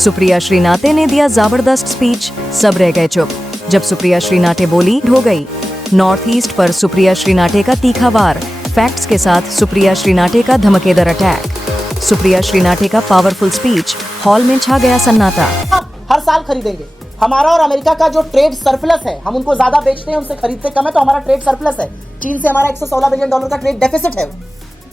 सुप्रिया श्रीनाथे ने दिया जबरदस्त स्पीच, सब रह गए चुप। जब सुप्रिया श्रीनाथे बोली, हो गई। नॉर्थ ईस्ट पर सुप्रिया श्रीनाथे का तीखा वार, फैक्ट्स के साथ सुप्रिया श्रीनाथे का धमकेदार अटैक। सुप्रिया श्रीनाथे का पावरफुल स्पीच, हॉल में छा गया सन्नाटा। हर साल खरीदेंगे। हमारा और अमेरिका का जो ट्रेड सरप्लस है, हम उनको ज्यादा बेचते हैं, उनसे खरीदते कम है, तो हमारा ट्रेड सरप्लस है। चीन से हमारा 116 बिलियन डॉलर का ट्रेड डेफिसिट है,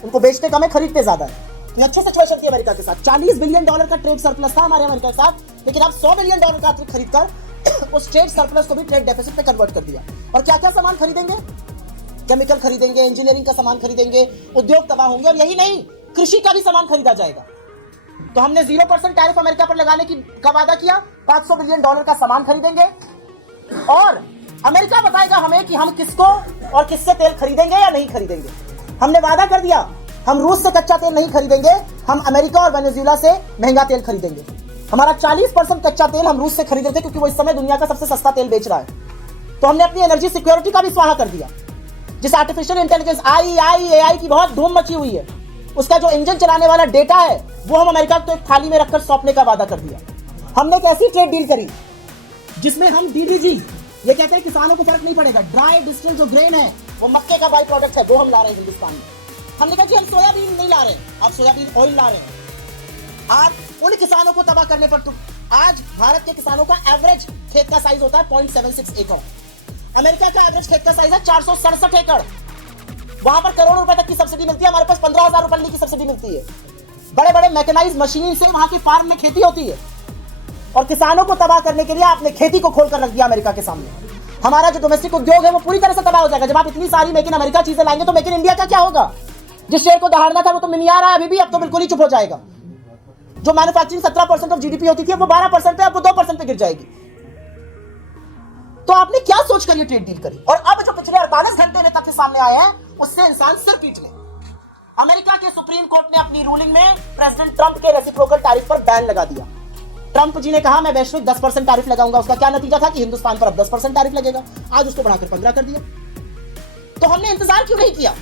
उनको बेचते कम है, खरीदते ज्यादा है। ये अच्छी सिचुएशन थी अमेरिका के साथ। 40 बिलियन डॉलर का ट्रेड सरप्लस था हमारे अमेरिका के साथ, लेकिन अब 100 बिलियन डॉलर का खरीद कर उस ट्रेड सरप्लस को भी ट्रेड डेफिसिट पे कन्वर्ट कर दिया। और क्या क्या सामान खरीदेंगे? केमिकल खरीदेंगे, इंजीनियरिंग का सामान खरीदेंगे, उद्योग तबाह होंगे, और यही नहीं, कृषि का भी सामान खरीदा जाएगा। तो हमने 0% टैरिफ अमेरिका पर लगाने का वादा किया, 500 बिलियन डॉलर का सामान खरीदेंगे, और अमेरिका बताएगा हमें कि हम किसको और किससे तेल खरीदेंगे या नहीं खरीदेंगे। हमने वादा कर दिया, हम रूस से कच्चा तेल नहीं खरीदेंगे, हम अमेरिका और वेनेजुएला से महंगा तेल खरीदेंगे। हमारा 40% कच्चा तेल हम रूस से खरीद रहे थे, क्योंकि वो इस समय दुनिया का सबसे सस्ता तेल बेच रहा है। तो हमने अपनी एनर्जी सिक्योरिटी का भी स्वाहा कर दिया। जिस आर्टिफिशियल इंटेलिजेंस AI की बहुत धूम मची हुई है, उसका जो इंजन चलाने वाला डेटा है, वो हम अमेरिका को एक थाली में रखकर सौंपने का वादा कर दिया। हमने एक ऐसी ट्रेड डील करी जिसमें हम DDG, ये कहते हैं किसानों को फर्क नहीं पड़ेगा, ड्राई डिस्टिल जो ग्रेन है, वो मक्के का बाई प्रोडक्ट है, वो हम ला रहे हैं हिंदुस्तान में। हमने कहा कि हम सोयाबीन नहीं ला रहे, आप सोयाबीन ऑयल ला रहे हैं। आज उन किसानों को तबाह करने पर आज भारत के किसानों का एवरेज खेत का साइज होता है 0.76 एकड़। अमेरिका का एवरेज खेत का साइज है 467 एकड़। वहां पर करोड़ों रुपए तक की सब्सिडी मिलती है, हमारे पास 15,000 रुपए की सब्सिडी मिलती है। बड़े बड़े मैकेनाइज्ड मशीन से वहां के फार्म में खेती होती है, और किसानों को तबाह करने के लिए आपने खेती को खोलकर रख दिया अमेरिका के सामने। हमारा जो डोमेस्टिक उद्योग है वो पूरी तरह से तबाह हो जाएगा। जब आप इतनी सारी मेक इन अमेरिका चीजें लाएंगे तो मेक इन इंडिया का क्या होगा? जिस शेयर को दहाड़ना था वो तो मिनिया रहा है अभी भी, अब तो बिल्कुल ही चुप हो जाएगा। जो मैन्युफैक्चरिंग 17% ऑफ जीडीपी होती थी, वो 12% पे, अब वो 2% पे गिर जाएगी। तो आपने क्या सोचकर ये ट्रेड डील करी? और अब जो पिछले 48 घंटे में तथ्य सामने आए हैं, उससे इंसान सिर पीट ले। अमेरिका के सुप्रीम कोर्ट ने अपनी रूलिंग में प्रेसिडेंट ट्रंप के रेसिप्रोकल टैरिफ पर बैन लगा दिया। ट्रंप जी ने कहा मैं वैश्विक 10% टैरिफ लगाऊंगा। उसका क्या नतीजा था कि हिंदुस्तान पर अब 10% टैरिफ लगेगा। आज उसको बढ़ाकर 15 कर दिया। तो हमने इंतजार क्यों नहीं किया?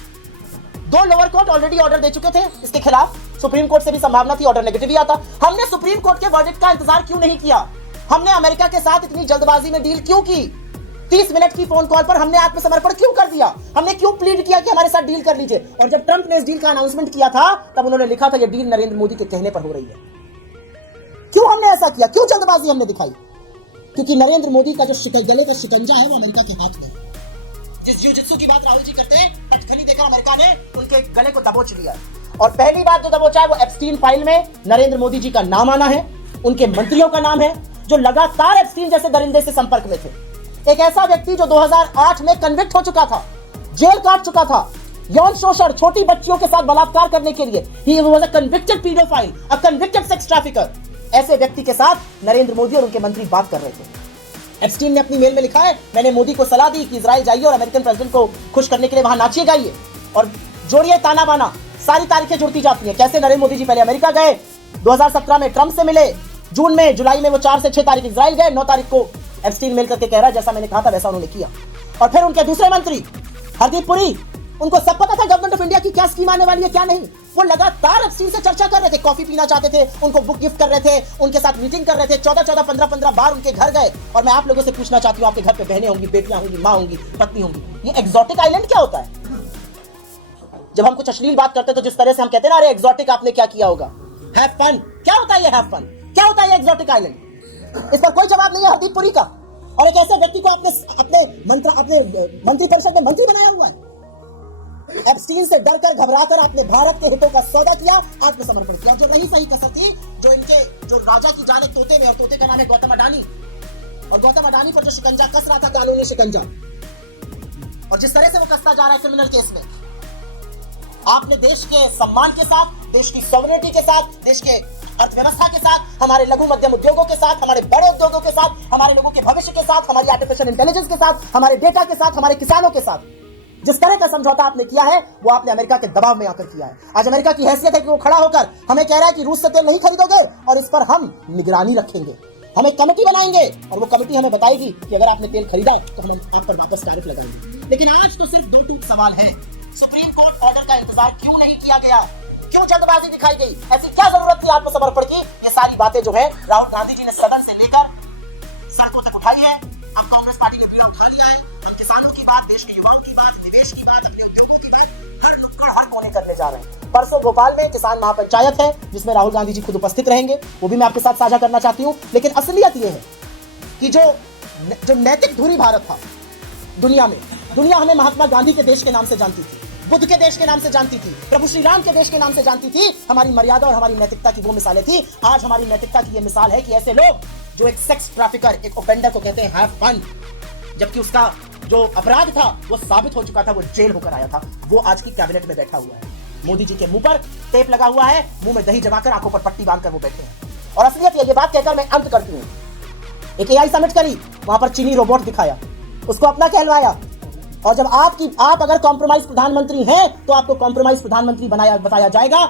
2 लोअर कोर्ट ऑलरेडी ऑर्डर दे चुके थे इसके खिलाफ, सुप्रीम कोर्ट से भी संभावना थी ऑर्डर नेगेटिव ही आता। हमने सुप्रीम कोर्ट के वर्डिक्ट का इंतजार क्यों नहीं किया? हमने अमेरिका के साथ इतनी जल्दबाजी में डील क्यों की? 30 मिनट की फोन कॉल पर हमने आत्मसमर्पण क्यों कर दिया? हमने क्यों प्लीड किया कि हमारे साथ डील कर लीजिए? और जब ट्रंप ने इस डील का अनाउंसमेंट किया था, तब उन्होंने लिखा था ये डील नरेंद्र मोदी के कहने पर हो रही है। क्यों हमने ऐसा किया? क्यों जल्दबाजी हमने दिखाई? क्योंकि नरेंद्र मोदी का जो गले का शिकंजा है वो अमेरिका के हाथ में है। जिस जिu-जित्सु की बात राहुल जी करते हैं, पटखनी देकर अमेरिका ने उनके गले को दबोच लिया। और पहली बात जो दबोचा है वो एप्स्टीन फाइल में नरेंद्र मोदी जी का नाम आना है, उनके मंत्रियों का नाम है, जो लगातार एप्स्टीन जैसे दरिंदे से संपर्क में थे। एक ऐसा व्यक्ति जो 2008 में कन्विक्ट हो चुका था, जेल काट चुका था, यौन शोषण, छोटी बच्चियों के साथ बलात्कार करने के लिए। He was a convicted paedophile, a convicted sex trafficker. ऐसे व्यक्ति के साथ नरेंद्र मोदी और उनके मंत्री बात कर रहे थे। एप्स्टीन ने अपनी मेल में लिखा है, मैंने मोदी को सलाह दी कि इजराइल जाइए और अमेरिकन प्रेसिडेंट को खुश करने के लिए वहां नाचिए गाइए और जोड़िए ताना बाना। सारी तारीखें जुड़ती जाती हैं। कैसे नरेंद्र मोदी जी पहले अमेरिका गए, 2017 में ट्रंप से मिले, जून में, जुलाई में वो 4 से 6 तारीख इजराइल गए, 9 तारीख को एप्स्टीन मेल करके कह रहा है जैसा मैंने कहा था वैसा उन्होंने किया। और फिर उनके दूसरे मंत्री हरदीप पुरी, उनको सब पता था गवर्नमेंट ऑफ इंडिया की क्या स्कीम आने वाली है क्या नहीं। वो लगातार एप्स्टीन से चर्चा कर रहे थे, कॉफी पीना चाहते थे, उनको बुक गिफ्ट कर रहे थे, उनके साथ मीटिंग कर रहे थे, 14-14, 15-15 बार उनके घर गए। और मैं आप लोगों से पूछना चाहती हूँ, आपके घर पे बहनें होंगी, बेटियां होंगी, माँ होंगी, पत्नी होंगी, ये एक्सोटिक आइलैंड क्या होता है? जब हम कुछ अश्लील बात करते हैं तो जिस तरह से हम कहते हैं ना, अरे एक्सोटिक आपने क्या किया होगा, हैव फन, क्या होता है ये हैव फन? क्या होता है ये एक्सोटिक आइलैंड? इस पर कोई जवाब नहीं है हरदीप पुरी का। और एक ऐसे व्यक्ति को अपने मंत्री परिषद में मंत्री बनाया हुआ है। एप्स्टीन से डरकर घबराकर आपने भारत के हितों का सौदा किया, आत्मसमर्पण किया। जो रही सही कसर थी, जो राजा की जान एक तोते में, और तोते का नाम है गौतम अडानी, और गौतम अडानी पर जो शिकंजा कस रहा था, कानूनी शिकंजा, और जिस तरह से वो कसता जा रहा है क्रिमिनल केस में, आपने देश के सम्मान के साथ, देश की सॉवरेनिटी के साथ, देश के अर्थव्यवस्था के साथ, हमारे लघु मध्यम उद्योगों के साथ, हमारे बड़े उद्योगों के साथ, हमारे लोगों के भविष्य के साथ, हमारी आर्टिफिशियल इंटेलिजेंस के साथ, हमारे डेटा के साथ, हमारे किसानों के साथ जिस तरह का समझौता आपने किया है, वो आपने अमेरिका के दबाव में आकर किया है। आज अमेरिका की हैसियत है कि वो खड़ा होकर हमें कह रहा है कि रूस से तेल नहीं खरीदोगे, और इस पर हम निगरानी रखेंगे। हम एक कमेटी बनाएंगे और वो कमेटी हमें बताएगी कि अगर आपने तेल खरीदा है तो हम आप पर वापस टैरिफ लगाएंगे। लेकिन आज तो सिर्फ 2 सवाल है। सुप्रीम कोर्ट ऑर्डर का इंतजार क्यों नहीं किया गया? क्यों जल्दबाजी दिखाई गई, ऐसी क्या जरूरत थी आत्मसमर्पण की? ये सारी बातें जो है राहुल गांधी जी ने सदन से लेकर सड़कों तक उठाई है। अब कांग्रेस पार्टी ने बीड़ा उठा लिया है। हम किसानों की बात, देश के युवाओं की बात, निवेश की बात, अपने उद्योगों की बात हर नुक्कड़ हर कोने करने जा रहे हैं। परसों भोपाल में किसान महापंचायत है जिसमें राहुल गांधी जी खुद उपस्थित रहेंगे, वो भी मैं आपके साथ साझा करना चाहती हूं। लेकिन असलियत ये है कि जो नैतिक धुरी भारत था दुनिया में, दुनिया हमें महात्मा गांधी के देश के नाम से जानती थी, बुद्ध के देश के नाम से जानती थी, प्रभु श्री राम के देश के नाम से जानती थी। हमारी मर्यादा और हमारी नैतिकता की वो मिसालें थी। आज हमारी नैतिकता की ये मिसाल है कि ऐसे लोग जो एक सेक्स ट्रैफिकर, एक ऑफेंडर को कहते हैं हैव फन, जबकि उसका जो अपराध था वो साबित हो चुका था, वो जेल होकर आया था, वो आज की कैबिनेट में बैठा हुआ है। मोदी जी के मुंह पर टेप लगा हुआ है, मुंह में दही जमाकर, आंखों पर पट्टी बांधकर वो बैठे हैं। और असलियत ये बात कहकर मैं अंत करती हूँ। एक एआई समिट करी, वहां पर चीनी रोबोट दिखाया, उसको अपना कहलवाया, और जब आप अगर कॉम्प्रोमाइज प्रधानमंत्री हैं तो आपको कॉम्प्रोमाइज प्रधानमंत्री बताया जाएगा।